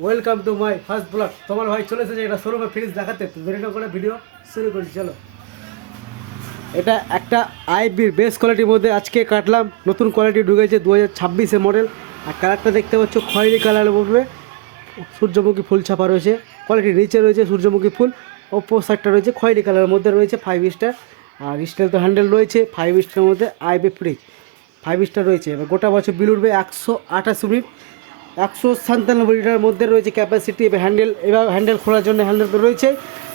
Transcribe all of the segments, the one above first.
Welcome to my first blog. তোমার ভাই চলে এসেছে এটা শোরুমে ফ্রিজ দেখাতে। তো দেরি না করে ভিডিও শুরু করছি, চলো। এটা একটা আইবির বেস্ট কোয়ালিটির মধ্যে আজকে কাটলাম। নতুন কোয়ালিটি ঢুকেছে 2026 মডেল। আর কালারটা দেখতে পাচ্ছ খয়েরি কালারের মধ্যে সূর্যমুখী ফুল ছাপা রয়েছে। কোয়ালিটি নিচে রয়েছে সূর্যমুখী ফুল, ওপর সাইডটা রয়েছে খয়েরি কালারের মধ্যে রয়েছে 5 স্টার। আর স্টিল তো হ্যান্ডেল রয়েছে 5 স্টারের মধ্যে আইবি ফ্রিজ 5 স্টার রয়েছে। এবার গোটা বছর বিল উঠবে 128 মিনিট, 197 লিটারের মধ্যে রয়েছে ক্যাপাসিটি। এবার হ্যান্ডেল খোলার জন্য হ্যান্ডেল তো রয়েছে।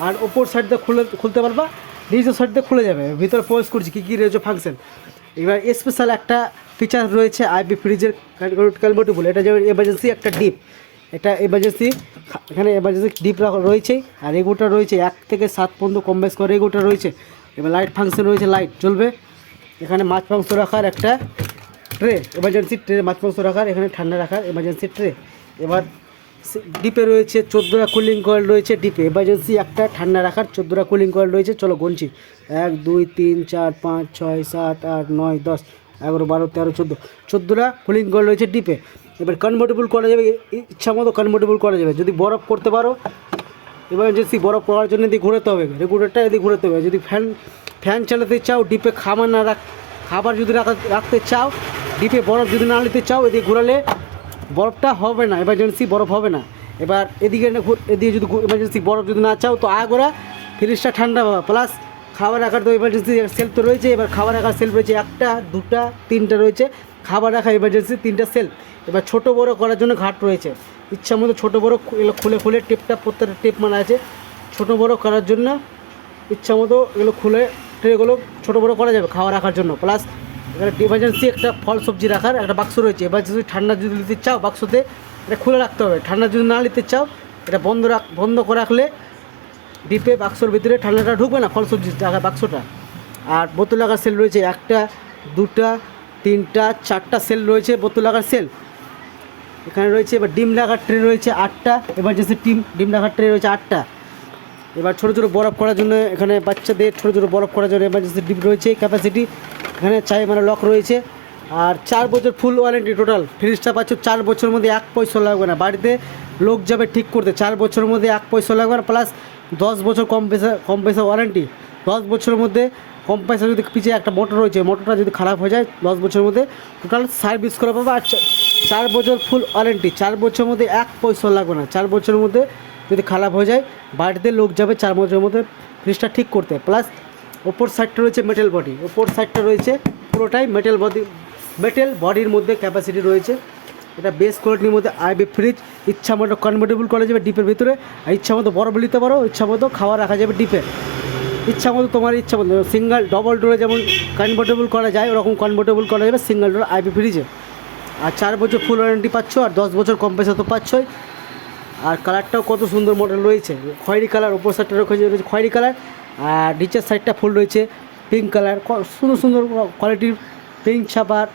আর ওপর সাইড দিয়ে খুলতে পারবা, নিচের সাইড দিয়ে খুলে যাবে। ভিতরে পোস্ট করছি কী কী রয়েছে ফাংশন। এবার স্পেশাল একটা ফিচার রয়েছে আইবি ফ্রিজের কনভার্টেবল। এটা যে এমার্জেন্সি একটা ডিপ, এটা এমার্জেন্সি, এখানে এমার্জেন্সি ডিপ রয়েছে। আর এগুলোটা রয়েছে 1 থেকে 7 পর্যন্ত কম বেশ করে এগুলোটা রয়েছে। এবার লাইট ফাংশন রয়েছে, লাইট জ্বলবে। এখানে মাছ মাংস রাখার একটা ট্রে, এমার্জেন্সি ট্রে, মাছ মাংস রাখার, এখানে ঠান্ডা রাখার এমার্জেন্সি ট্রে। এবার ডিপে রয়েছে 14টা কুলিং কয়েল রয়েছে ডিপে। এমার্জেন্সি একটা ঠান্ডা রাখার 14টা কুলিং কয়েল রয়েছে। চলো গুনছি, 1 2 3 4 5 6 7 8 9 10 11 12 13 14টা কুলিং কয়েল রয়েছে ডিপে। এবার কনভার্টেবল করা যাবে, ইচ্ছা মতো কনভার্টেবল করা যাবে। যদি বরফ করতে পারো, এমার্জেন্সি বরফ করার জন্য এদিকে ঘুরাতে হবে, রেগুলেটরটা এদিকে ঘুরাতে হবে। যদি ফ্যান চালাতে চাও, ডিপে খাবার যদি রাখতে চাও, ডিপে বরফ যদি না নিতে চাও, এদিকে ঘোরালে বরফটা হবে না, এমার্জেন্সি বরফ হবে না। এবার এদিকে যদি এমার্জেন্সি বরফ যদি না চাও, তো আগোরা ফ্রিজটা ঠান্ডা পাবা। প্লাস খাবার রাখার তো এমার্জেন্সি সেলফ তো রয়েছে। এবার খাবার রাখার সেলফ রয়েছে 1টা 2টা 3টা রয়েছে খাবার রাখা এমার্জেন্সি 3টা সেলফ। এবার ছোটো বড়ো করার জন্য ঘাট রয়েছে, ইচ্ছা মতো ছোটো বড়ো এগুলো খুলে টেপটা, প্রত্যেকটা টেপ মানা আছে। ছোটো বড়ো করার জন্য ইচ্ছা মতো এগুলো খুলে ট্রেগুলো ছোটো বড়ো করা যাবে খাওয়া রাখার জন্য। প্লাস এখানে এমার্জেন্সি একটা ফল সবজি রাখার একটা বাক্স রয়েছে। এবার যদি ঠান্ডা যদি নিতে চাও, বাক্সতে এটা খুলে রাখতে হবে। ঠান্ডা যদি না নিতে চাও, এটা বন্ধ করে রাখলে ডিপে বাক্সর ভিতরে ঠান্ডাটা ঢুকবে না, ফল সবজি রাখার বাক্সটা। আর বোতল রাখার সেল রয়েছে 1টা 2টা 3টা 4টা সেল রয়েছে, বোতল রাখার সেল এখানে রয়েছে। এবার ডিম রাখার ট্রে রয়েছে 8টা, এমার্জেন্সি ডিম রাখার ট্রে রয়েছে 8টা। এবার ছোটো ছোটো বরফ করার জন্য, এখানে বাচ্চাদের ছোটো ছোটো বরফ করার জন্য এমার্জেন্সি ডিপ রয়েছে। ক্যাপাসিটি এখানে লক রয়েছে। আর 4 বছর ফুল ওয়ারেন্টি টোটাল। ফ্রিজটা পাচ্ছ 4 বছরের মধ্যে 1 পয়সা লাগবে না। বাড়িতে লোক যাবে ঠিক করতে, 4 বছরের মধ্যে 1 পয়সা লাগবে না। প্লাস 10 বছর কম পয়সা ওয়ারেন্টি। 10 বছরের মধ্যে কম পয়সা যদি পিছিয়ে একটা মোটর রয়েছে, মোটরটা যদি খারাপ হয়ে যায় 10 বছরের মধ্যে টোটাল সার্ভিস করা পাবে। আর 4 বছর ফুল ওয়ারেন্টি। 4 বছরের মধ্যে 1 পয়সা লাগবে না। 4 বছরের মধ্যে যদি খারাপ হয়ে যায়, বাড়িতে লোক যাবে 4 বছরের মধ্যে ফ্রিজটা ঠিক করতে। প্লাস ওপর সাইডটা রয়েছে মেটাল বডি, ওপর সাইডটা রয়েছে পুরোটাই মেটাল বডির মধ্যে ক্যাপাসিটি রয়েছে। এটা বেস্ট কোয়ালিটির মধ্যে আইবি ফ্রিজ। ইচ্ছা মতো কনভার্টেবল করা যাবে ডিপের ভিতরে। আর ইচ্ছা মতো বরফ নিতে পারো, ইচ্ছা মতো খাবার রাখা যাবে ডিপে। ইচ্ছা মতো তোমার ইচ্ছা মতো সিঙ্গেল ডবল ডোরে যেমন কনভার্টেবল করা যায়, ওরকম কনভার্টেবল করা যাবে সিঙ্গেল ডোর আইবি ফ্রিজে। আর 4 বছর ফুল ওয়ারেন্টি পাচ্ছ, আর 10 বছর কম পয়সা তো পাচ্ছই। আর কালারটাও কত সুন্দর মডেল রয়েছে, খয়েরি কালার। ওপর সাইডটা রয়েছে খয়েরি কালার, আর নিচের সাইডটা ফুল রয়েছে পিঙ্ক কালার। সুন্দর সুন্দর কোয়ালিটির পিঙ্ক ছাপার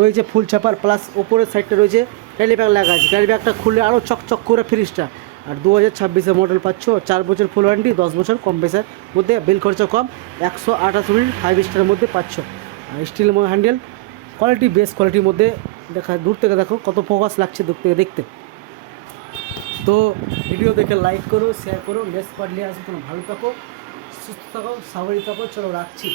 রয়েছে, ফুল ছাপার। প্লাস ওপরের সাইডটা রয়েছে ক্যারি ব্যাগ লাগা আছে। ক্যারি ব্যাগটা খুলে আরও চকচক করে ফ্রিজটা। আর 2026 মডেল পাচ্ছ, 4 বছর ফুল ওয়ারেন্টি, 10 বছর কম পয়সার মধ্যে, বিল খরচা কম, 128 মিনিট 5 স্টারের মধ্যে পাচ্ছ। আর স্টিল হ্যান্ডেল, কোয়ালিটি বেস্ট কোয়ালিটির মধ্যে। দূর থেকে দেখো কত ফোকাস লাগছে দূর থেকে দেখতে। তো ভিডিও দেখে লাইক করো, শেয়ার করো। নেক্সট পার্ট নিয়ে আসো। তোমরা ভালো থাকো, সুস্থ থাকো, স্বাভাবিক থাকো। চলো রাখছি।